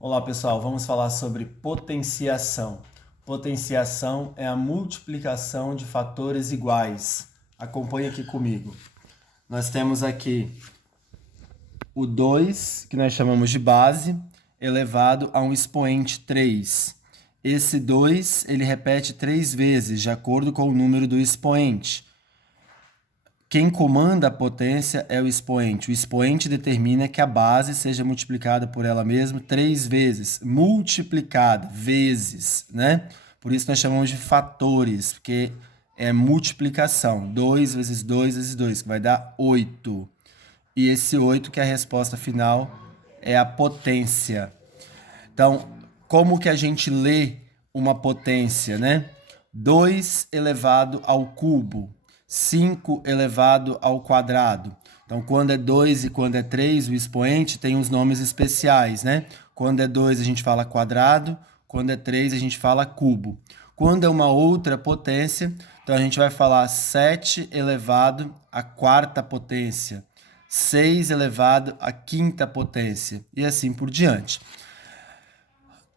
Olá pessoal, vamos falar sobre potenciação. Potenciação é a multiplicação de fatores iguais. Acompanhe aqui comigo. Nós temos aqui o 2, que nós chamamos de base, elevado a um expoente 3. Esse 2, ele repete 3 vezes, de acordo com o número do expoente. Quem comanda a potência é o expoente. O expoente determina que a base seja multiplicada por ela mesma 3 vezes. Multiplicada, vezes, né? Por isso nós chamamos de fatores, porque é multiplicação. 2 vezes 2 vezes 2, que vai dar 8. E esse 8, que é a resposta final, é a potência. Então, como que a gente lê uma potência, né? 2 elevado ao cubo. 5 elevado ao quadrado. Então, quando é 2 e quando é 3, o expoente tem uns nomes especiais, né? Quando é 2, a gente fala quadrado. Quando é 3, a gente fala cubo. Quando é uma outra potência, então a gente vai falar 7 elevado à quarta potência. 6 elevado à quinta potência. E assim por diante.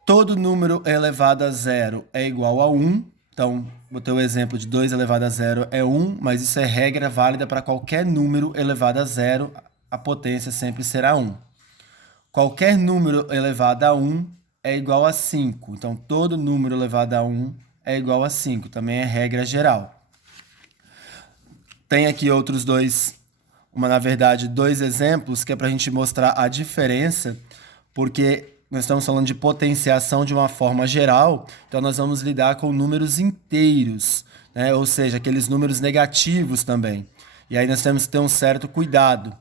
Todo número elevado a zero é igual a 1. Então, botei o exemplo de 2 elevado a zero é 1, mas isso é regra válida para qualquer número elevado a zero, a potência sempre será 1. Qualquer número elevado a 1 é igual a 5. Então, todo número elevado a 1 é igual a 5. Também é regra geral. Tem aqui outros dois, na verdade, dois exemplos que é para a gente mostrar a diferença, porque nós estamos falando de potenciação de uma forma geral, então nós vamos lidar com números inteiros, né? Ou seja, aqueles números negativos também. E aí nós temos que ter um certo cuidado.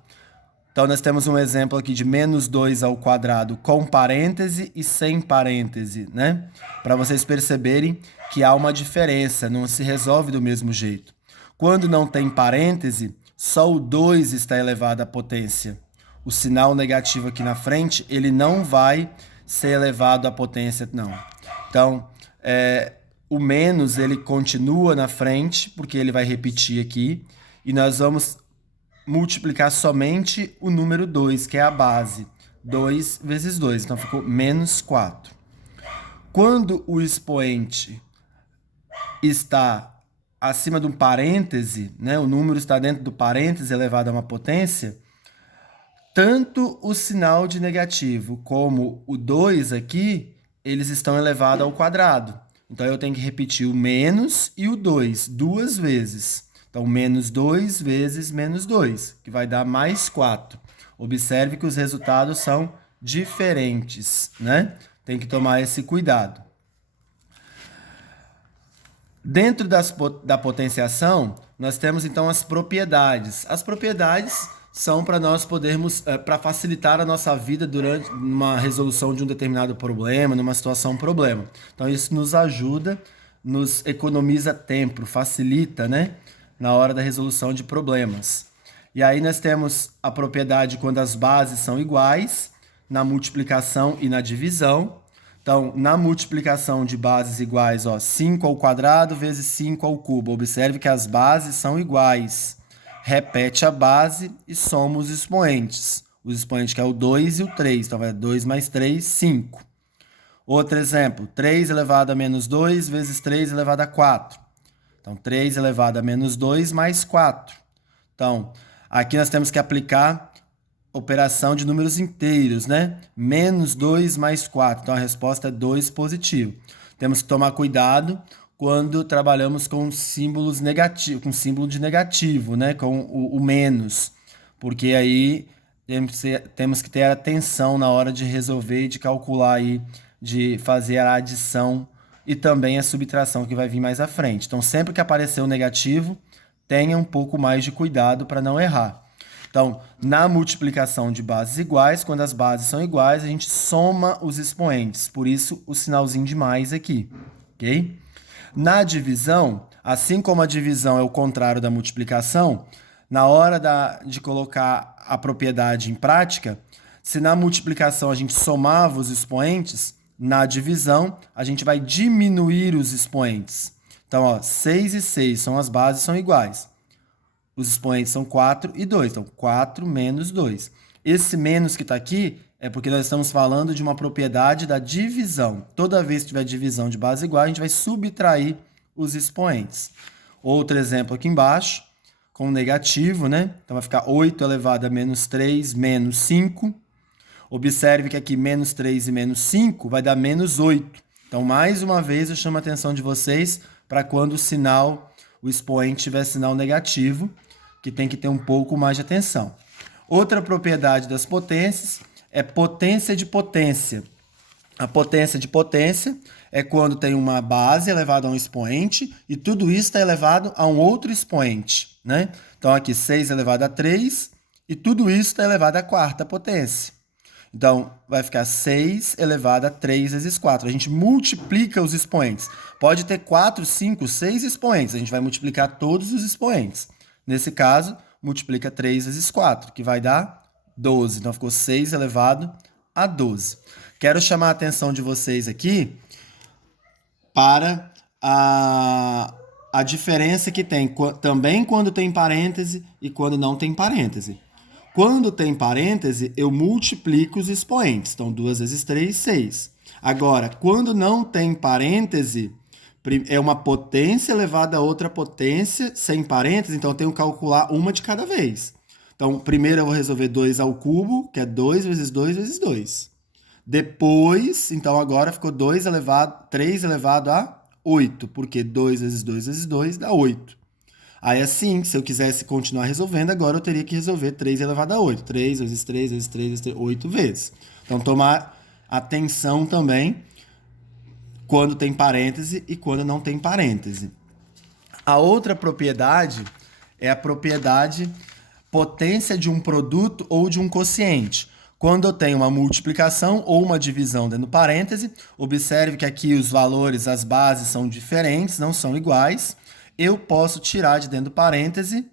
Então nós temos um exemplo aqui de menos 2 ao quadrado com parêntese e sem parêntese, né? Para vocês perceberem que há uma diferença, não se resolve do mesmo jeito. Quando não tem parêntese, só o 2 está elevado à potência. O sinal negativo aqui na frente, ele não vai ser elevado à potência, não. Então, o menos, ele continua na frente, porque ele vai repetir aqui, e nós vamos multiplicar somente o número 2, que é a base. 2 vezes 2, então ficou menos 4. Quando o expoente está acima de um parêntese, né, o número está dentro do parêntese elevado a uma potência, tanto o sinal de negativo como o 2 aqui, eles estão elevados ao quadrado. Então, eu tenho que repetir o menos e o 2 duas vezes. Então, menos 2 vezes menos 2, que vai dar mais 4. Observe que os resultados são diferentes, né? Tem que tomar esse cuidado. Dentro da potenciação, nós temos então as propriedades. As propriedades são para nós podermos, para facilitar a nossa vida durante uma resolução de um determinado problema, numa situação problema. Então isso nos ajuda, nos economiza tempo, facilita, né, na hora da resolução de problemas. E aí nós temos a propriedade quando as bases são iguais, na multiplicação e na divisão. Então, na multiplicação de bases iguais, 5 ao quadrado vezes 5 ao cubo. Observe que as bases são iguais. Repete a base e soma os expoentes. Os expoentes que é o 2 e o 3. Então, vai 2 mais 3, 5. Outro exemplo, 3 elevado a menos 2 vezes 3 elevado a 4. Então, 3 elevado a menos 2 mais 4. Então, aqui nós temos que aplicar operação de números inteiros, né? Menos 2 mais 4. Então, a resposta é 2 positivo. Temos que tomar cuidado quando trabalhamos com símbolos negativos, com símbolo de negativo, né? Com o menos. Porque aí temos que ter atenção na hora de resolver e de calcular aí, de fazer a adição e também a subtração que vai vir mais à frente. Então, sempre que aparecer o negativo, tenha um pouco mais de cuidado para não errar. Então, na multiplicação de bases iguais, quando as bases são iguais, a gente soma os expoentes. Por isso, o sinalzinho de mais aqui, ok? Na divisão, assim como a divisão é o contrário da multiplicação, na hora de colocar a propriedade em prática, se na multiplicação a gente somava os expoentes, na divisão a gente vai diminuir os expoentes. Então, 6 e 6 são as bases, são iguais. Os expoentes são 4 e 2. Então, 4 menos 2. Esse menos que está aqui É porque nós estamos falando de uma propriedade da divisão. Toda vez que tiver divisão de base igual, a gente vai subtrair os expoentes. Outro exemplo aqui embaixo, com negativo, né? Então vai ficar 8 elevado a menos 3 menos 5. Observe que aqui menos 3 e menos 5 vai dar menos 8. Então, mais uma vez, eu chamo a atenção de vocês para quando o expoente tiver sinal negativo, que tem que ter um pouco mais de atenção. Outra propriedade das potências é potência de potência. A potência de potência é quando tem uma base elevada a um expoente e tudo isso está elevado a um outro expoente, né? Então, aqui 6 elevado a 3 e tudo isso está elevado à quarta potência. Então, vai ficar 6 elevado a 3 vezes 4. A gente multiplica os expoentes. Pode ter 4, 5, 6 expoentes. A gente vai multiplicar todos os expoentes. Nesse caso, multiplica 3 vezes 4, que vai dar 12. Então, ficou 6 elevado a 12. Quero chamar a atenção de vocês aqui para a diferença que tem também quando tem parêntese e quando não tem parêntese. Quando tem parêntese, eu multiplico os expoentes. Então, 2 vezes 3, 6. Agora, quando não tem parêntese, é uma potência elevada a outra potência sem parêntese, então eu tenho que calcular uma de cada vez. Então, primeiro eu vou resolver 2 ao cubo, que é 2 vezes 2 vezes 2. Depois, então agora ficou 3 elevado a 8, porque 2 vezes 2 vezes 2 dá 8. Aí assim, se eu quisesse continuar resolvendo, agora eu teria que resolver 3 elevado a 8. 3 vezes 3 vezes 3 vezes 3, 8 vezes. Então, tomar atenção também quando tem parêntese e quando não tem parêntese. A outra propriedade é a propriedade potência de um produto ou de um quociente. Quando eu tenho uma multiplicação ou uma divisão dentro do parêntese, observe que aqui os valores, as bases são diferentes, não são iguais. Eu posso tirar de dentro do parêntese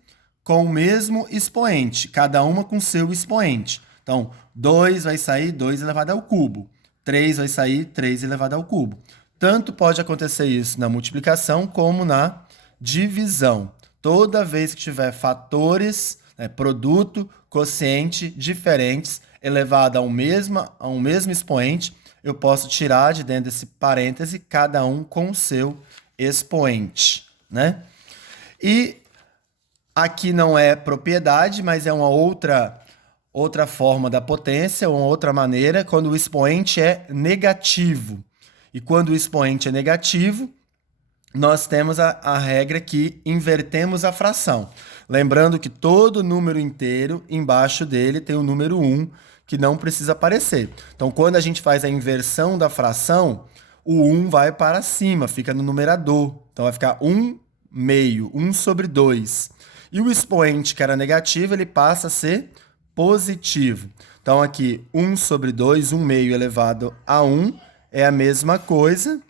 com o mesmo expoente, cada uma com seu expoente. Então, 2 vai sair 2 elevado ao cubo. 3 vai sair 3 elevado ao cubo. Tanto pode acontecer isso na multiplicação como na divisão. Toda vez que tiver fatores, produto, quociente diferentes, elevado a um mesmo expoente, eu posso tirar de dentro desse parêntese, cada um com o seu expoente, né? E aqui não é propriedade, mas é uma outra forma da potência, uma outra maneira, quando o expoente é negativo. E quando o expoente é negativo, nós temos a regra que invertemos a fração. Lembrando que todo número inteiro, embaixo dele, tem o número 1, que não precisa aparecer. Então, quando a gente faz a inversão da fração, o 1 vai para cima, fica no numerador. Então, vai ficar 1 meio, 1 sobre 2. E o expoente, que era negativo, ele passa a ser positivo. Então, aqui, 1 sobre 2, 1 meio elevado a 1, é a mesma coisa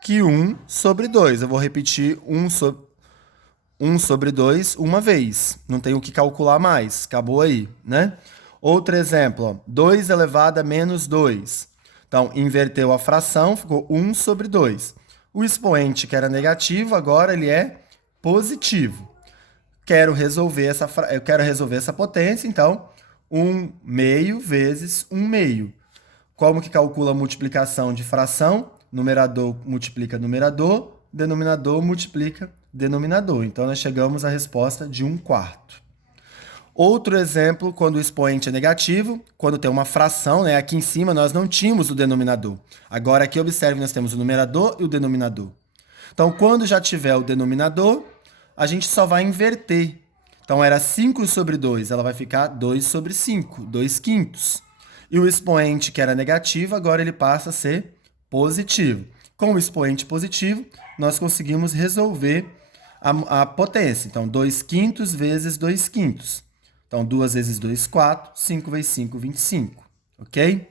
que 1 sobre 2. Eu vou repetir 1 sobre 2 uma vez. Não tenho que calcular mais. Acabou aí, né? Outro exemplo, ó, 2 elevado a menos 2. Então, inverteu a fração, ficou 1 sobre 2. O expoente, que era negativo, agora ele é positivo. Eu quero resolver essa potência, então, 1 meio vezes 1 meio. Como que calcula a multiplicação de fração? Numerador multiplica numerador, denominador multiplica denominador. Então, nós chegamos à resposta de 1/4. Outro exemplo, quando o expoente é negativo, quando tem uma fração, né? Aqui em cima nós não tínhamos o denominador. Agora aqui, observe, nós temos o numerador e o denominador. Então, quando já tiver o denominador, a gente só vai inverter. Então, era 5 sobre 2, ela vai ficar 2 sobre 5, 2/5. E o expoente, que era negativo, agora ele passa a ser positivo. Com o expoente positivo, nós conseguimos resolver a potência. Então, 2/5 vezes 2/5. Então, 2 vezes 2, 4. 5 vezes 5, 25. Ok?